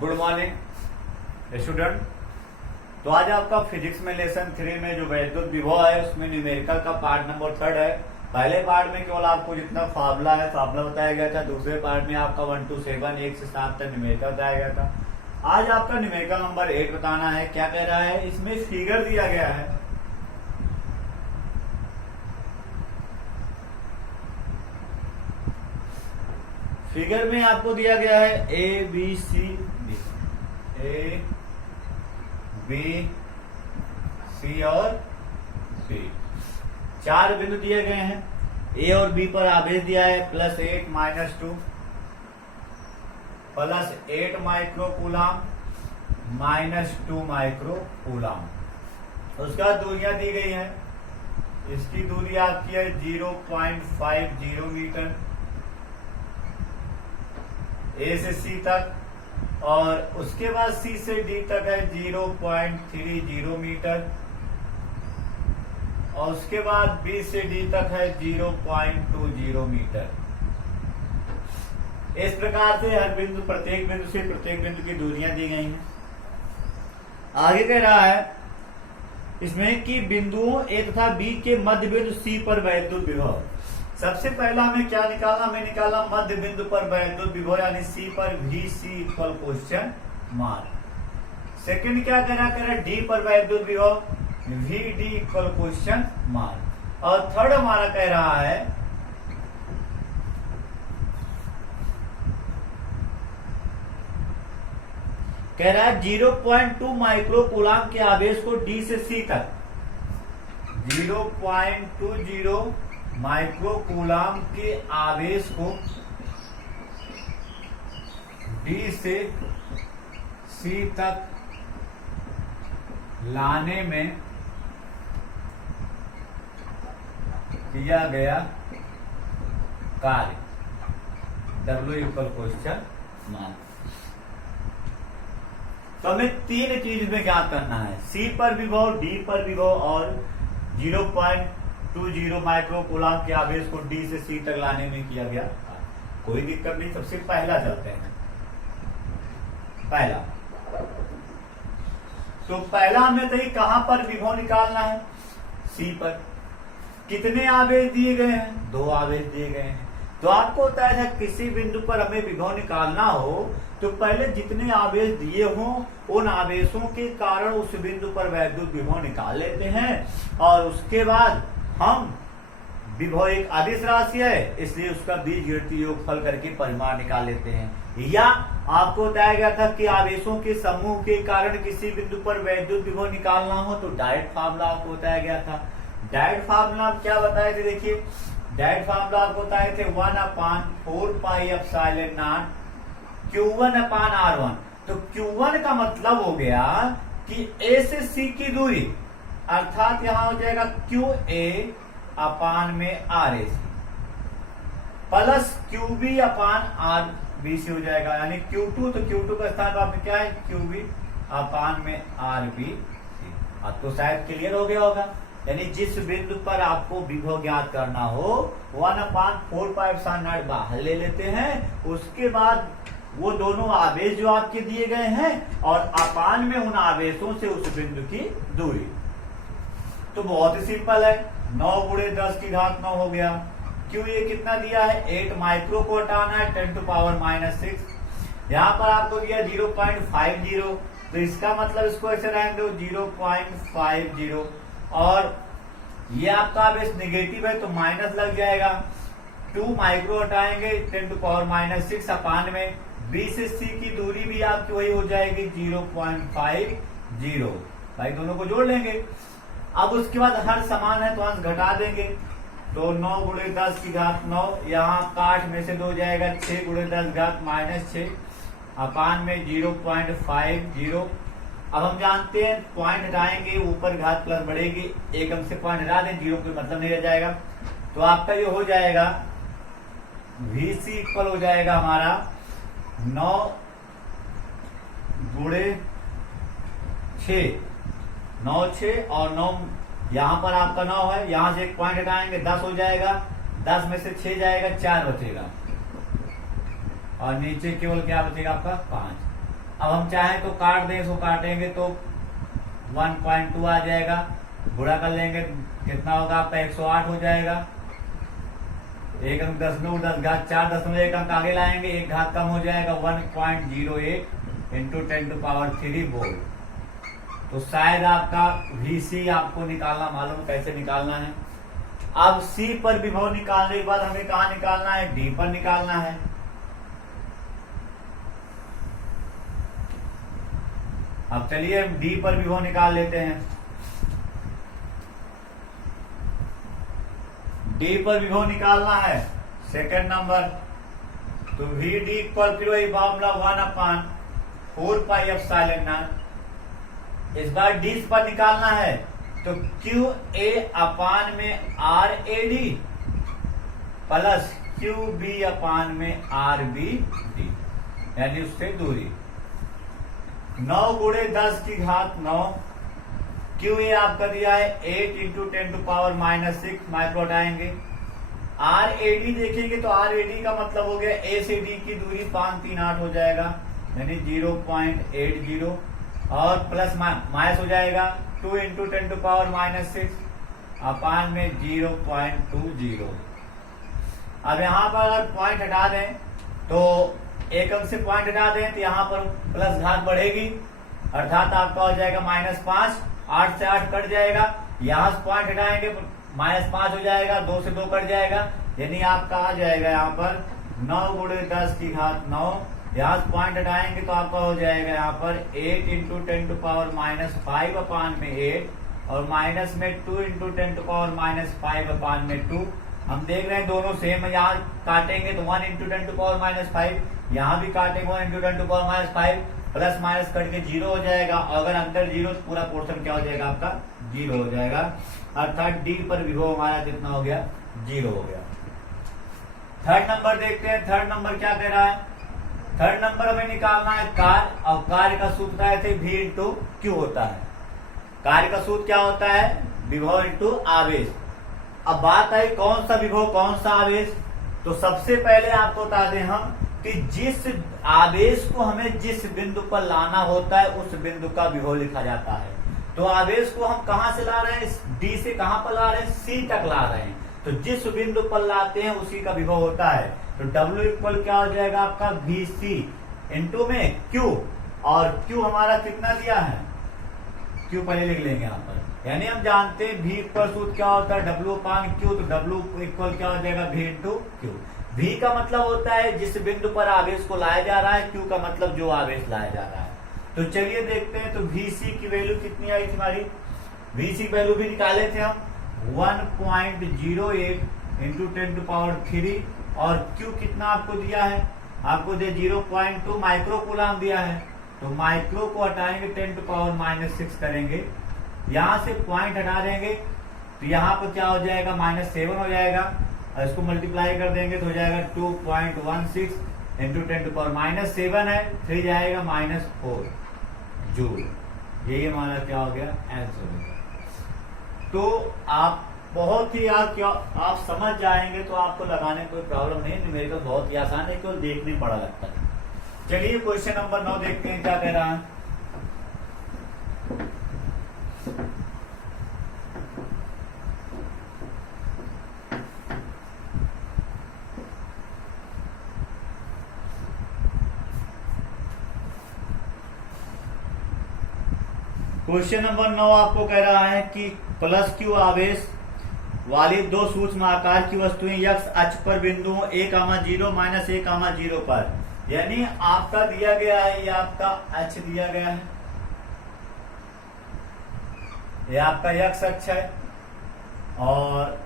Good morning student. तो आज आपका फिजिक्स में लेसन 3 में जो वैद्युत विभव है उसमें न्यूमेरिकल का पार्ट नंबर 3 है। पहले पार्ट में केवल आपको जितना फार्मूला है फार्मूला बताया गया था। दूसरे पार्ट में आपका 1 to 7 1 से 7 तक न्यूमेरिकल बताया गया था। आज आपका न्यूमेरिकल नंबर 8 बताना है। क्या कह रहा है, इसमें फिगर दिया गया है। फिगर में आपको दिया गया है A B C D, A B C और सी, 4 बिंदु दिए गए हैं। ए और बी पर आवेश दिया है +8 -2 +8 माइक्रो कूलाम -2 माइक्रो कूलाम। उसके बाद दूरियां दी गई हैं। इसकी दूरी आपकी है 0.50 मीटर ए से सी तक, और उसके बाद सी से डी तक है 0.30 मीटर, और उसके बाद बी से डी तक है 0.20 मीटर। इस प्रकार से हर बिंदु प्रत्येक बिंदु से प्रत्येक बिंदु की दूरियां दी गई हैं। आगे कह रहा है इसमें कि बिंदुओं ए तथा बी के मध्य बिंदु सी पर वैद्युत विभव। सबसे पहला हमें क्या निकालना, हमें निकाला मध्य बिंदु पर वैद्युत विभव यानी सी पर VC equal question mark. Second क्या कह रहा डी पर वैद्युत विभव VD इक्वल क्वेश्चन मार्क। और थर्ड हमारा कह रहा है कह रहा है 0.2 माइक्रो कूलाम के आवेश को डी से सी तक, 0.20 माइक्रो कूलाम के आवेश को डी से सी तक लाने में किया गया कार्य W इक्वल क्वेश्चन मार्क। तो हमें 3 चीज में ज्ञात करना है, सी पर विभव, डी पर विभव और 0.20 माइक्रो कूलाम के आवेश को डी से सी तक लाने में किया गया। कोई दिक्कत नहीं। सबसे पहला चलते हैं। पहला तो पहला हमें तो कहां पर विभव निकालना है, सी पर। कितने आवेश दिए गए हैं, 2 आवेश दिए गए हैं। तो आपको होता है किसी बिंदु पर हमें विभव निकालना हो तो पहले जितने आवेश दिए हों उन आवेशों के कारण उस बिंदु पर वैद्युत विभव निकाल लेते हैं, और उसके बाद हम विभव एक अदिश राशि है इसलिए उसका बीजगणितीय योगफल करके परिमाण निकाल लेते हैं। या आपको बताया गया था कि आवेशों के समूह के कारण किसी बिंदु पर वैद्युत विभव निकालना हो तो डायरेक्ट फार्मूला आपको बताया गया था। डायरेक्ट फार्मूला आप क्या बताए थे, देखिए डायरेक्ट फार्मूला आपको बताए थे 1/4πε0 Q1/R1। तो Q1 का मतलब हो गया कि A से C की दूरी, अर्थात यहां हो जाएगा QA/RAC प्लस QB/RBC हो जाएगा, यानी Q2। तो Q2 का स्थान आपने क्या है, QB/RBC। अब तो शायद क्लियर हो गया होगा। यानी जिस बिंदु पर आपको विभव ज्ञात करना हो 1/4πε0 बाहर ले लेते हैं, उसके बाद वो दोनों आवेश जो आपके दिए गए हैं और अपान में उन आवेशों से उस बिंदु की दूरी। तो बहुत ही सिंपल है, 9 × 10⁻9 हो गया। क्यों ये कितना दिया है, 8 माइक्रो को हटाना है 10⁻⁻6। यहाँ पर आपको दिया 0.50, तो इसका मतलब इसको ऐसे रहेंगे 0.50, और ये आपका आवेश निगेटिव है तो माइनस लग जाएगा। 2 माइक्रो हटाएंगे 10⁻⁻6 अपान में बी से सी की दूरी भी आपकी वही हो जाएगी 0.50। भाई दोनों को जोड़ लेंगे। अब उसके बाद हर समान है तो अंश घटा देंगे। तो 9 × 10⁻9, यहाँ 8 में से 2 जाएगा 6 × 10⁻−6 अपान में 0.50। अब हम जानते हैं पॉइंट हटाएंगे ऊपर घात प्लस बढ़ेगी, एकम से पॉइंट हटा दें, 0 कोई मतलब नहीं रह जाएगा। तो आपका ये हो जाएगा VC इक्वल हो जाएगा हमारा 9 × 6, 9 6 और 9, यहां पर आपका 9 है, यहां से एक पॉइंट हटाएंगे 10 हो जाएगा, 10 में से 6 जाएगा 4 बचेगा, और नीचे केवल क्या बचेगा आपका 5। अब हम चाहें तो काट दें, इसको काटेंगे तो 1.2 आ जाएगा, गुणा कर लेंगे कितना होगा आपका 108 हो जाएगा। एक अंक 10 घात 4 1 अंक आगे लाएंगे, एक घात कम हो जाएगा 1.08 इंटू 10⁻³ वोल्ट। तो शायद आपका VC आपको निकालना मालूम कैसे निकालना है। अब C पर विभव निकालने के बाद हमें कहा निकालना है, D पर निकालना है। अब चलिए हम D पर विभव निकाल लेते हैं। D पर विभव निकालना है सेकंड नंबर, तो VD इक्वल फिर वही फॉर्मूला 1/4πε0। इस बार D पर निकालना है तो QA अपान में RAD प्लस QB अपान में RBD, यानी उससे दूरी 9 × 10⁻9। QA आपका दिया है 8 × 10⁻⁻6 माइक्रो आएंगे। RAD देखेंगे तो RAD का मतलब हो गया A से D की दूरी 538 हो जाएगा, यानी 0.80 और प्लस माइनस हो जाएगा 2 × 10⁻⁻6 अपान में 0.20। अब यहाँ पर अगर पॉइंट हटा दें तो एक अंक से पॉइंट हटा दें तो यहाँ पर प्लस घात बढ़ेगी, अर्थात आपका हो जाएगा -5। 8 से 8 कट जाएगा, यहाँ से पॉइंट हटाएंगे -5 हो जाएगा, 2 से 2 कट जाएगा, यानी आपका आ जाएगा यहाँ पर 9 × 10⁻9। यहाँ से पॉइंट हटाएंगे तो आपका हो जाएगा यहाँ पर 8 × 10⁻5 अपान में 8 और माइनस में 2 × 10⁻5 अपान में 2। हम देख रहे हैं दोनों सेम है, यहाँ काटेंगे तो 1 × 10⁻5, यहाँ भी काटेंगे 1 × 10⁻5, प्लस माइनस करके 0 हो जाएगा। अगर अंतर 0 तो पूरा पोर्शन क्या हो जाएगा आपका 0 हो जाएगा, अर्थात D पर विभव हमारा कितना हो गया 0 हो गया। थर्ड नंबर देखते हैं, थर्ड नंबर क्या कह रहा है। थर्ड नंबर हमें निकालना है कार्य, और कार्य का सूत्र है V × Q होता है। कार्य का सूत्र क्या होता है, विभव × आवेश। अब बात है कौन सा विभव कौन सा आवेश, तो सबसे पहले आपको बता दें हम कि जिस आवेश को हमें जिस बिंदु पर लाना होता है उस बिंदु का विभव लिखा जाता है। तो आवेश को हम कहां से ला रहे हैं, D से कहां पर ला रहे हैं, C तक ला रहे हैं, तो जिस बिंदु पर लाते हैं उसी का विभव होता है। तो W इक्वल क्या हो जाएगा आपका VC इंटू में Q, और Q हमारा कितना दिया है, Q पहले लिख लेंगे यहाँ पर, यानी हम जानते हैं V पर सूत्र क्या होता है W/Q, तो W इक्वल क्या हो जाएगा V × Q। V का मतलब होता है जिस बिंदु पर आवेश को लाया जा रहा है, Q का मतलब जो आवेश लाया जा रहा है। तो चलिए देखते हैं, तो VC की वैल्यू कितनी आई थी हमारी, VC वैल्यू भी निकाले थे हम 1.08 × 10⁻³ और Q कितना आपको दिया है, आपको दे 0.2 माइक्रो कूलम दिया है। तो माइक्रो को हटाएंगे 10⁻⁻6 करेंगे, यहां से पॉइंट हटा देंगे तो यहाँ पर क्या हो जाएगा -7 हो जाएगा, और इसको मल्टीप्लाई कर देंगे तो हो जाएगा 2.16 × 10⁻7 है, 3 जाएगा -4 जूल। यही हमारा क्या हो गया आंसर हो गया। तो आप बहुत ही आप समझ जाएंगे तो आपको लगाने कोई प्रॉब्लम नहीं, न्यूमेरिकल बहुत ही आसान है, केवल देखने पड़ा लगता है। चलिए क्वेश्चन नंबर 9 देखते हैं क्या कह रहा है। क्वेश्चन नंबर 9 आपको कह रहा है कि +Q आवेश वाली दो सूक्ष्म आकार की वस्तुएं x अक्ष पर बिंदुओं a, 0 -a, 0 पर, यानी आपका दिया गया है, ये आपका अक्ष दिया गया है, ये आपका x अक्ष है और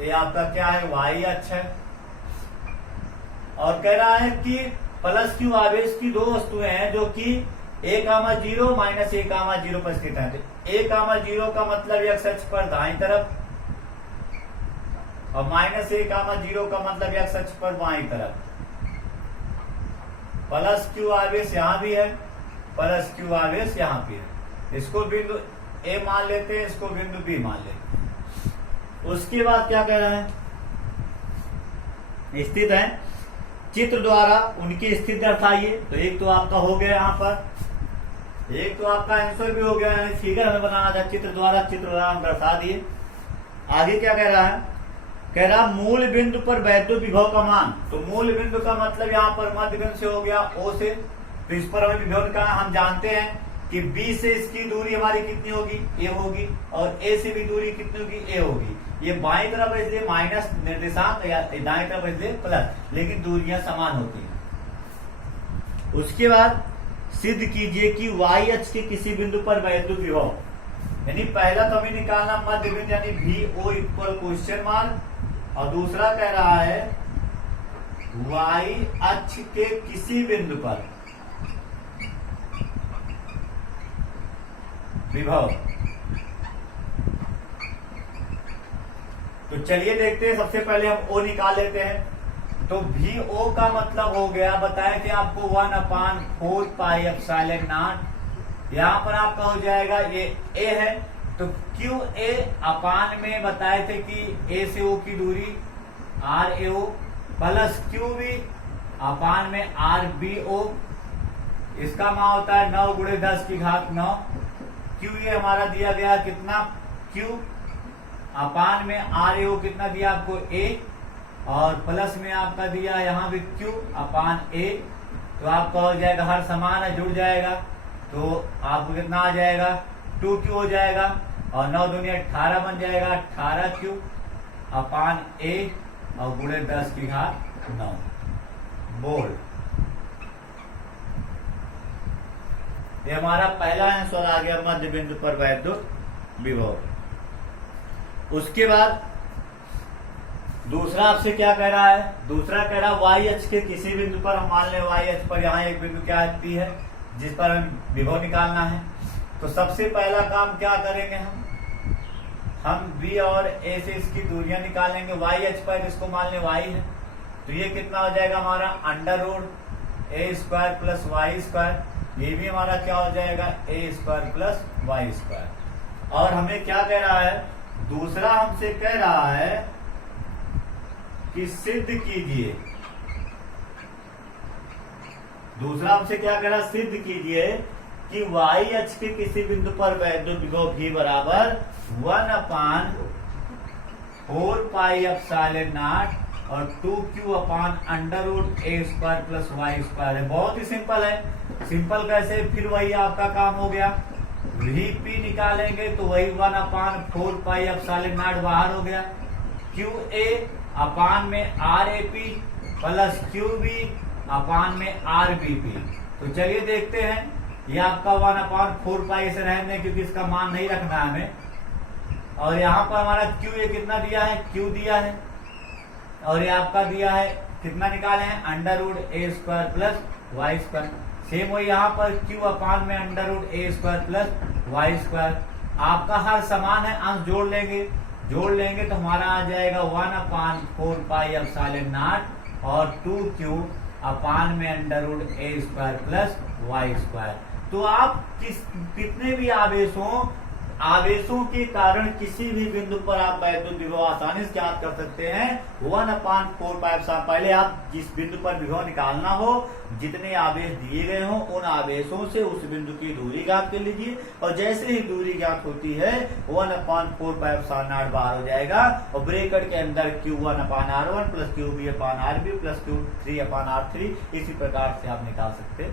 ये आपका क्या है y अक्ष है, और कह रहा है कि +Q आवेश की दो वस्तुएं हैं जो कि a, 0 -a, 0 पर स्थित है। तो a, 0 का मतलब x अक्ष पर दाईं तरफ और -a, 0 का मतलब x अक्ष पर बाईं तरफ। +Q आवेश यहाँ भी है, +Q आवेश यहाँ भी है। इसको बिंदु A मान लेते हैं, इसको बिंदु B मान लेते हैं। उसके बाद क्या कह रहा है, स्थित है चित्र द्वारा उनकी स्थिति दर्शाइए। तो एक तो आपका हो गया यहाँ पर, एक तो आपका आंसर भी हो गया, यानी फिगर हमें बनाना था, चित्र द्वारा हम दर्शा दिए। आगे क्या कह रहा है, कह रहा मूल बिंदु पर वैद्युत विभव का मान। तो मूल बिंदु का मतलब यहाँ पर मध्य बिंदु से हो गया ओ से, तो इस पर हमें विभव का हम जानते हैं कि बी से इसकी दूरी हमारी कितनी होगी, ए होगी, और ए से भी दूरी कितनी होगी, ए होगी। ये बाएं तरफ इसलिए माइनस निर्देशांक या दाएं तरफ इसलिए प्लस, लेकिन दूरियां समान होती हैं। उसके बाद सिद्ध कीजिए कि वाई अक्ष के किसी बिंदु पर वैद्युत विभव, यानी पहला तो हमें निकालना मध्य बिंदु यानी भी ओ इक्वल क्वेश्चन मार्क, और दूसरा कह रहा है वाई अक्ष के किसी बिंदु पर विभव। तो चलिए देखते हैं, सबसे पहले हम ओ निकाल लेते हैं। तो भी ओ का मतलब हो गया, बताए थे आपको 1/4 पाई एप्सिलॉन नॉट। यहां पर आपका हो जाएगा ये ए है, तो क्यू ए अपान में बताए थे कि ए से ओ की दूरी R A O plus Q B अपान में आर बी ओ। इसका मान होता है 9 × 10 की घात 9। क्यू ये हमारा दिया गया कितना, क्यू अपान में आर ए ओ कितना दिया आपको ए, और प्लस में आपका दिया यहाँ भी क्यू अपान ए। तो आपका हो जाएगा, हर समान है जुड़ जाएगा, तो आपको कितना आ जाएगा 2Q हो जाएगा, और 9 दूनी 18 बन जाएगा, 18Q अपान ए और गुणे 10 की घात 9 बोल्ट। ये हमारा पहला आंसर आ गया मध्य बिंदु पर वैद्युत विभव। उसके बाद दूसरा आपसे क्या कह रहा है, दूसरा कह रहा है वाई अक्ष के किसी बिंदु पर, हम मान ले वाई अक्ष पर यहाँ एक बिंदु क्या आती है जिस पर हमें विभव निकालना है। तो सबसे पहला काम क्या करेंगे, हम बी और ए से इसकी दूरियां निकालेंगे। वाई अक्ष पर इसको मान ले वाई है, तो ये कितना हो जाएगा हमारा √a² + y²। ये भी हमारा क्या हो जाएगा a² + y²। और हमें क्या कह रहा है, दूसरा हमसे कह रहा है कि सिद्ध कीजिए, दूसरा हमसे क्या कह रहा है, सिद्ध कीजिए कि वाई अक्ष के किसी बिंदु पर वैद्युत विभव भी बराबर 1/4 पाई एप्सिलॉन नॉट और 2Q अपान √a² + y² है। बहुत ही सिंपल है। सिंपल कैसे, फिर वही आपका काम हो गया, VP निकालेंगे तो वही 1/4 पाई एप्सिलॉन नॉट बाहर हो गया, QA अपान में RAP प्लस QB अपान में RBP। तो चलिए देखते हैं, ये आपका 1/4 पाई से रहने क्योंकि इसका मान नहीं रखना है हमें। और यहाँ पर हमारा QA कितना दिया है, Q दिया है, और ये आपका दिया है कितना निकाले हैं √a² + y²। सेम वही यहाँ पर Q अपान में √a² + y²। आपका हर समान है, अंश जोड़ लेंगे तो हमारा आ जाएगा 1/4 पाई एप्सिलॉन नॉट और 2Q अपान में √a² + y²। तो आप कितने भी आवेशों के कारण किसी भी बिंदु पर आप वैद्युत विभव आसानी से ज्ञात कर सकते हैं। 1/4 पाई। पहले आप जिस बिंदु पर विभव निकालना हो, जितने आवेश दिए गए हो, उन आवेशों से उस बिंदु की दूरी ज्ञात कर लीजिए, और जैसे ही दूरी ज्ञात होती है 1/4 पाई एप्सिलॉन नॉट बाहर हो जाएगा, और ब्रैकेट के अंदर Q1/R1 + QB/RB + Q3/R3 इसी प्रकार से आप निकाल सकते हैं।